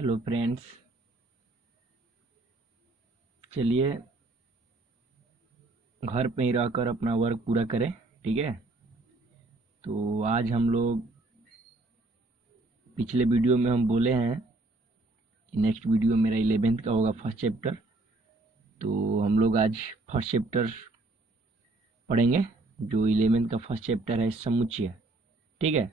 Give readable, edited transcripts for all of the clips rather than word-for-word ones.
Hello friends, चलिए घर पे ही रहकर अपना वर्क पूरा करें। ठीक है, तो आज हम लोग पिछले वीडियो में हम बोले हैं कि नेक्स्ट वीडियो मेरा 11th का होगा फर्स्ट चैप्टर। तो हम लोग आज फर्स्ट चैप्टर पढ़ेंगे जो 11th का फर्स्ट चैप्टर है समुच्चय। ठीक है,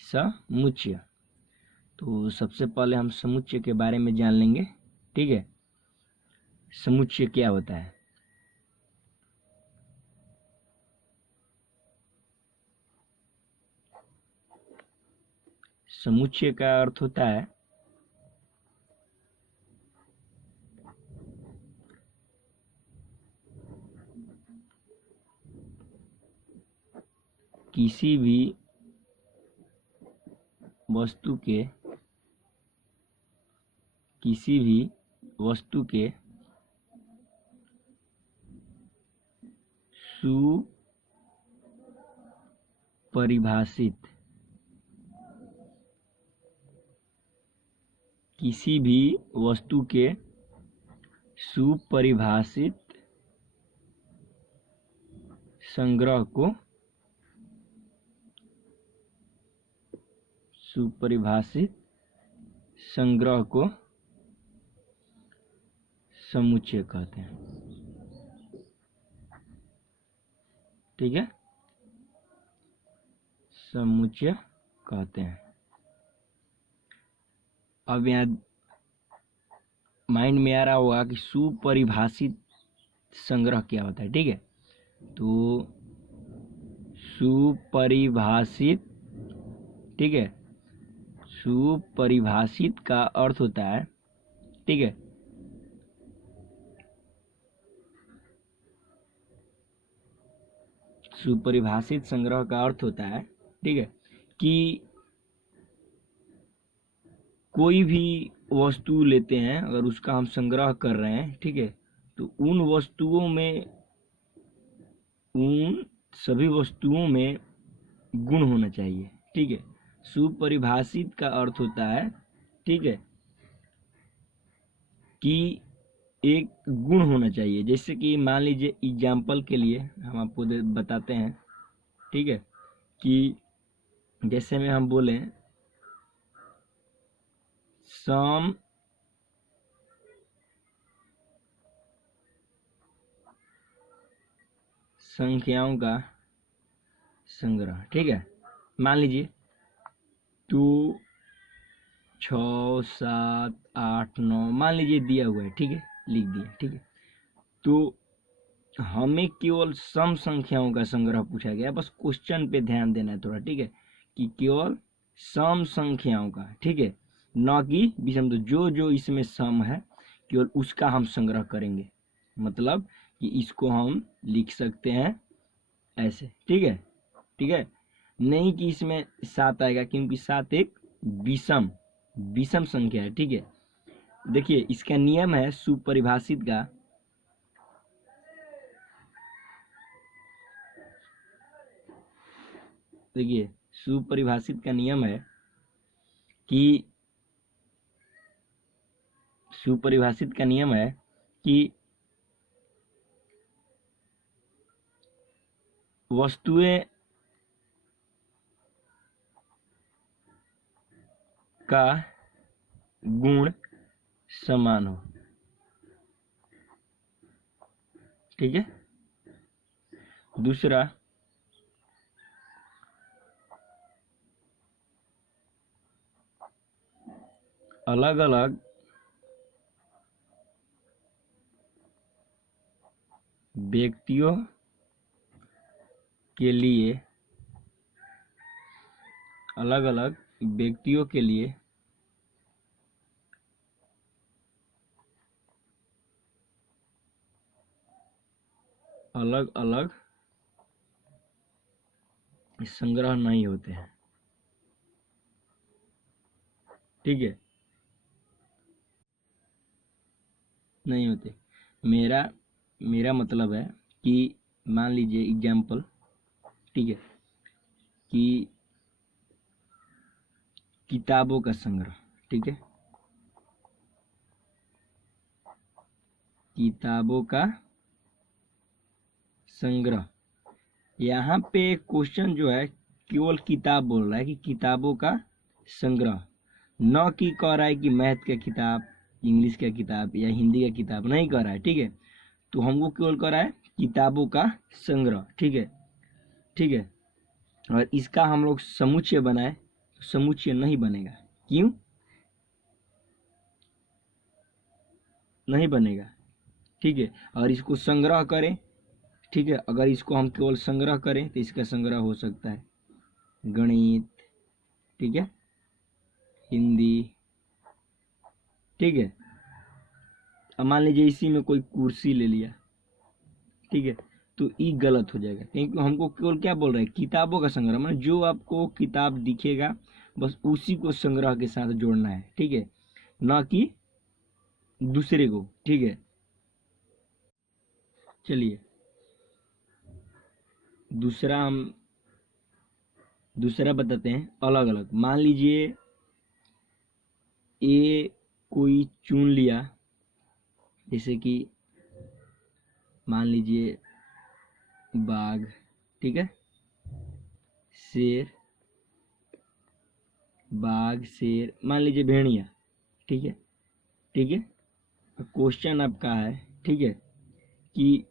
समुच्चय। तो सबसे पहले हम समुच्चय के बारे में जान लेंगे। ठीक है, समुच्चय क्या होता है। समुच्चय का अर्थ होता है किसी भी वस्तु के सुपरिभाषित किसी भी वस्तु के सुपरिभाषित संग्रह को समुच्चय कहते हैं। ठीक है, समुच्चय कहते हैं। अब यहाँ माइंड में आ रहा होगा कि सुपरिभाषित संग्रह क्या होता है। ठीक है, तो सुपरिभाषित, ठीक है, सुपरिभाषित का अर्थ होता है, ठीक है, सुपरिभाषित संग्रह का अर्थ होता है, ठीक है, कि कोई भी वस्तु लेते हैं, अगर उसका हम संग्रह कर रहे हैं, ठीक है, तो उन सभी वस्तुओं में गुण होना चाहिए। ठीक है, सुपरिभाषित का अर्थ होता है, ठीक है, कि एक गुण होना चाहिए। जैसे कि मान लीजिए एग्जाम्पल के लिए हम आपको बताते हैं, ठीक है, कि जैसे में हम बोले सम संख्याओं का संग्रह। ठीक है, मान लीजिए 2 6 7 8 9 मान लीजिए दिया हुआ है। ठीक है, लिख दिया। ठीक है, तो हमें केवल सम संख्याओं का संग्रह पूछा गया, बस क्वेश्चन पे ध्यान देना है थोड़ा। ठीक है, कि केवल सम संख्याओं का, ठीक है, न कि विषम। तो जो इसमें सम है केवल उसका हम संग्रह करेंगे। मतलब कि इसको हम लिख सकते हैं ऐसे। ठीक है, ठीक है, नहीं कि इसमें 7 आएगा, क्योंकि 7 एक विषम संख्या है। ठीक है, देखिए इसका नियम है सुपरिभाषित का, देखिए सुपरिभाषित का नियम है कि वस्तुएं का गुण समान हो। ठीक है, दूसरा अलग अलग व्यक्तियों के लिए अलग अलग संग्रह नहीं होते हैं। ठीक है, नहीं होते। मेरा मतलब है कि मान लीजिए एग्जाम्पल, ठीक है, कि किताबों का संग्रह। ठीक है, किताबों का संग्रह। यहाँ पे क्वेश्चन जो है केवल किताब बोल रहा है कि किताबों का संग्रह, न कि कह रहा है कि मैथ का किताब, इंग्लिश का किताब या हिंदी का किताब, नहीं कह रहा है। ठीक है, तो हमको केवल कह रहा है किताबों का संग्रह। ठीक है, ठीक है। और इसका हम लोग समुच्चय बनाए तो समुच्चय नहीं बनेगा। क्यों नहीं बनेगा? ठीक है, और इसको संग्रह करें, ठीक है, अगर इसको हम केवल संग्रह करें तो इसका संग्रह हो सकता है गणित, ठीक है, हिंदी, ठीक है। अब मान लीजिए इसी में कोई कुर्सी ले लिया, ठीक है, तो ये गलत हो जाएगा, क्योंकि हमको केवल क्या बोल रहे हैं, किताबों का संग्रह, मतलब जो आपको किताब दिखेगा बस उसी को संग्रह के साथ जोड़ना है। ठीक है, ना कि दूसरे को। ठीक है, चलिए दूसरा बताते हैं अलग अलग। मान लीजिए ये कोई चुन लिया, जैसे कि मान लीजिए बाघ, ठीक है, शेर, बाघ, शेर, मान लीजिए भेड़िया, ठीक है, ठीक है। क्वेश्चन आपका है, ठीक है, कि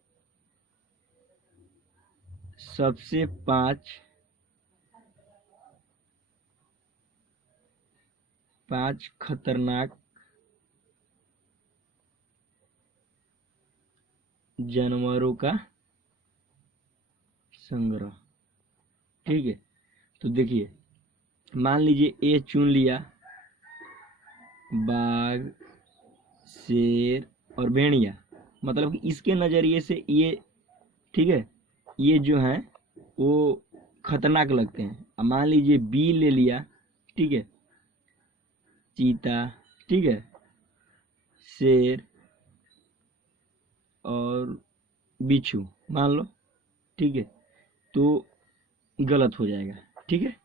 सबसे पांच खतरनाक जानवरों का संग्रह। ठीक है, तो देखिए मान लीजिए ए चुन लिया बाघ, शेर और भेड़िया, मतलब कि इसके नज़रिए से ये, ठीक है, ये जो हैं वो खतरनाक लगते हैं। अब मान लीजिए बी ले लिया, ठीक है, चीता, ठीक है, शेर और बिच्छू मान लो, ठीक है, तो गलत हो जाएगा। ठीक है,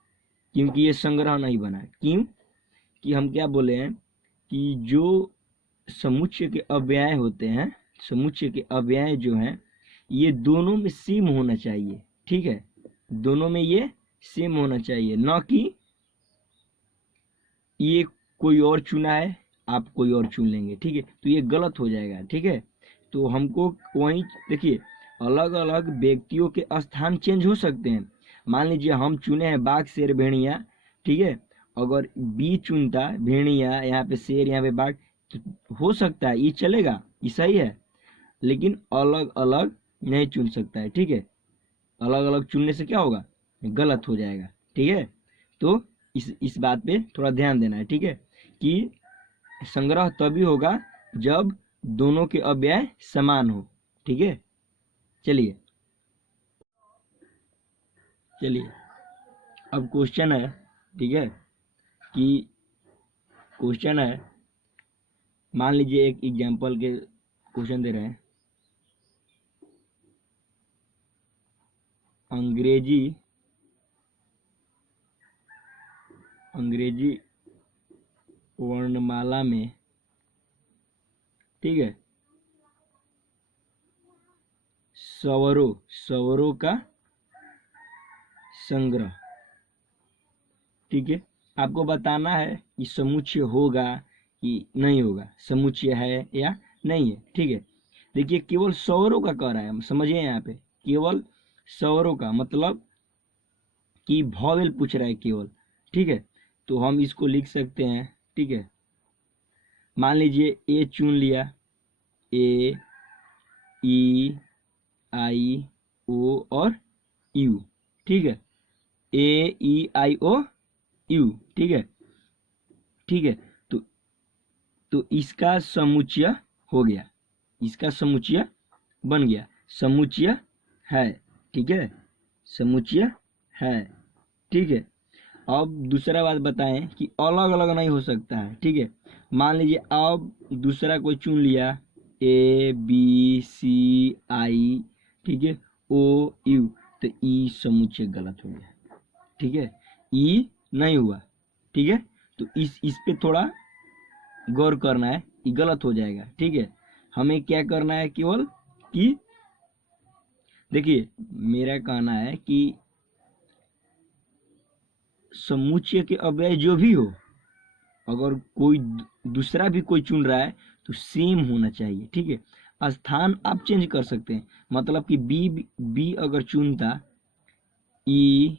क्योंकि ये संग्रह नहीं बना है। क्यों कि हम क्या बोले हैं कि जो समुच्चय के अव्यय होते हैं, समुच्चय के अव्यय जो हैं ये दोनों में सेम होना चाहिए। ठीक है, दोनों में ये सेम होना चाहिए, ना कि ये कोई और चुना है आप कोई और चुन लेंगे। ठीक है, तो ये गलत हो जाएगा। ठीक है, तो हमको वहीं देखिए अलग अलग व्यक्तियों के स्थान चेंज हो सकते हैं। मान लीजिए हम चुने हैं बाघ, शेर, भेड़िया, ठीक है, अगर बी चुनता भेड़िया, यहाँ पे शेर, यहाँ पे बाघ, तो हो सकता है ये चलेगा, ये सही है, लेकिन अलग अलग नहीं चुन सकता है। ठीक है, अलग अलग चुनने से क्या होगा, गलत हो जाएगा। ठीक है, तो इस बात पे थोड़ा ध्यान देना है। ठीक है, कि संग्रह तभी होगा जब दोनों के अव्यय समान हो। ठीक है, चलिए अब क्वेश्चन है, ठीक है, कि क्वेश्चन है, मान लीजिए एक एग्जांपल के क्वेश्चन दे रहे हैं, अंग्रेजी वर्णमाला में, ठीक है, स्वरों का संग्रह। ठीक है, आपको बताना है कि समुच्चय होगा कि नहीं होगा, समुच्चय है या नहीं है। ठीक है, देखिए केवल स्वरों का कह रहा है, समझिए यहाँ पे केवल स्वरों का, मतलब कि वॉवेल पूछ रहा है केवल। ठीक है, तो हम इसको लिख सकते हैं। ठीक है, मान लीजिए ए चुन लिया, ए, ई, आई, ओ और यू। ठीक है, ए, ई, आई, ओ, यू। ठीक है, ठीक है, तो इसका समुच्चय हो गया, इसका समुच्चय बन गया, समुच्चय है। ठीक है, समुच्चय है। ठीक है, अब दूसरा बात बताएं कि अलग अलग नहीं हो सकता है। ठीक है, मान लीजिए अब दूसरा कोई चुन लिया, ए, बी, सी, आई, ठीक है, ओ, यू, तो ई समुच्चय गलत हो गया। ठीक है, ई नहीं हुआ। ठीक है, तो इस पे थोड़ा गौर करना है, ये गलत हो जाएगा। ठीक है, हमें क्या करना है केवल कि देखिए मेरा कहना है कि समुच्चय के अव्यय जो भी हो, अगर कोई दूसरा भी कोई चुन रहा है तो सेम होना चाहिए, ठीक है। स्थान आप चेंज कर सकते हैं, मतलब कि बी अगर चुनता ई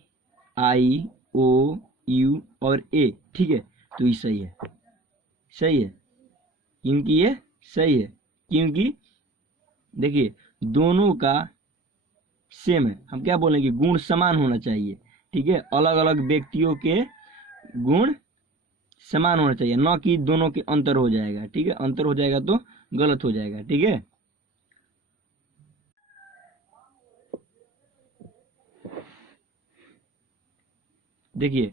आई ओ यू और ए, ठीक है, तो ये सही है, सही है, क्योंकि ये सही है, क्योंकि देखिए दोनों का सेम है। हम क्या बोलेंगे, गुण समान होना चाहिए, ठीक है। अलग अलग व्यक्तियों के गुण समान होना चाहिए, न कि दोनों के अंतर हो जाएगा, ठीक है। अंतर हो जाएगा तो गलत हो जाएगा, ठीक है। देखिए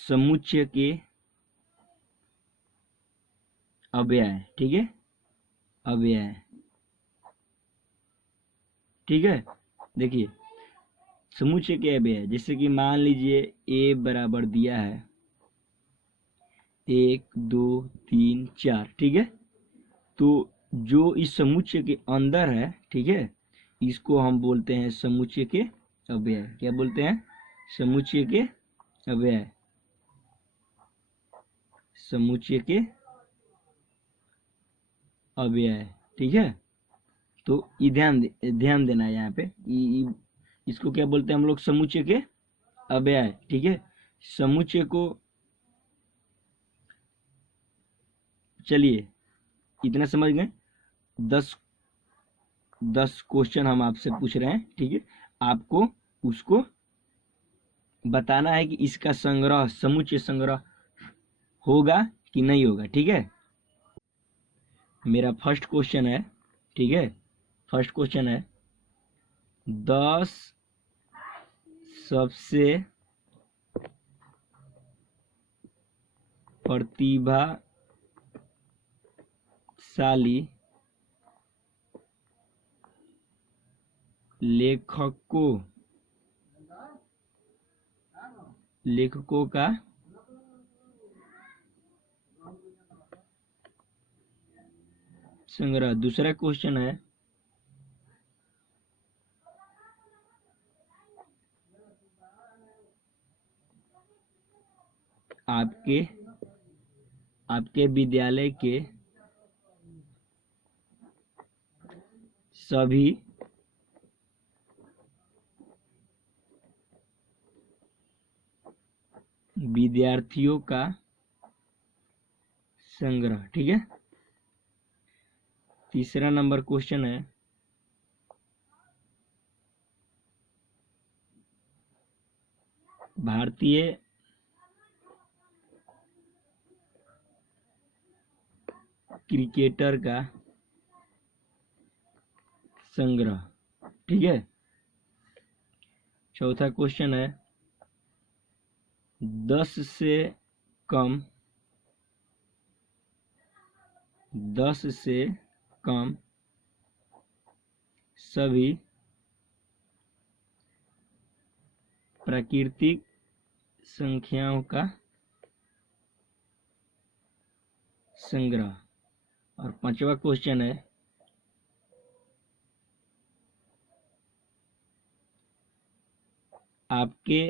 समुच्चय के अव्यय, ठीक है, अव्यय, ठीक है। देखिए समुच्चय के अव्यय, जैसे कि मान लीजिए ए बराबर दिया है 1 2 3 4, ठीक है। तो जो इस समुच्चय के अंदर है, ठीक है, इसको हम बोलते हैं समुच्चय के अव्यय। क्या बोलते हैं, समुच्चय के अव्यय, समुच्चय के अव्यय, ठीक है। तो ये ध्यान देना है यहाँ पे, इसको क्या बोलते हैं हम लोग, समुच्चय के अव्यय, ठीक है। समुच्चय को, चलिए इतना समझ गए। 10 क्वेश्चन हम आपसे पूछ रहे हैं, ठीक है। आपको उसको बताना है कि इसका संग्रह, समुच्चय संग्रह होगा कि नहीं होगा, ठीक है। मेरा फर्स्ट क्वेश्चन है, ठीक है, फर्स्ट क्वेश्चन है 10 सबसे प्रतिभाशाली लेखकों का संग्रह। दूसरा क्वेश्चन है आपके विद्यालय के सभी विद्यार्थियों का संग्रह, ठीक है। तीसरा नंबर क्वेश्चन है भारतीय क्रिकेटर का संग्रह, ठीक है। चौथा क्वेश्चन है 10 से कम सभी प्राकृतिक संख्याओं का संग्रह। और पांचवा क्वेश्चन है आपके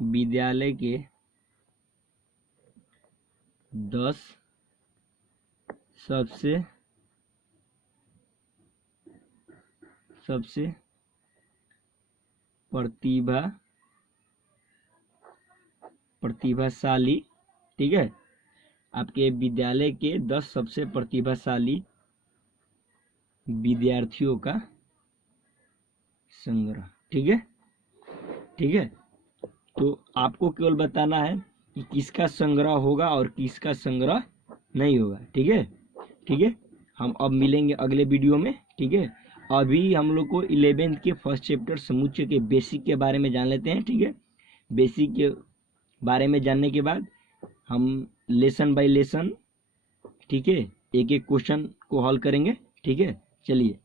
विद्यालय के 10 सबसे प्रतिभाशाली, ठीक है, आपके विद्यालय के 10 सबसे प्रतिभाशाली विद्यार्थियों का संग्रह, ठीक है, ठीक है। तो आपको केवल बताना है कि किसका संग्रह होगा और किसका संग्रह नहीं होगा, ठीक है, ठीक है। हम अब मिलेंगे अगले वीडियो में, ठीक है। अभी हम लोग को 11th के फर्स्ट चैप्टर समुच्चय के बेसिक के बारे में जान लेते हैं, ठीक है। बेसिक के बारे में जानने के बाद हम लेसन बाय लेसन, ठीक है, एक एक क्वेश्चन को हल करेंगे, ठीक है। चलिए।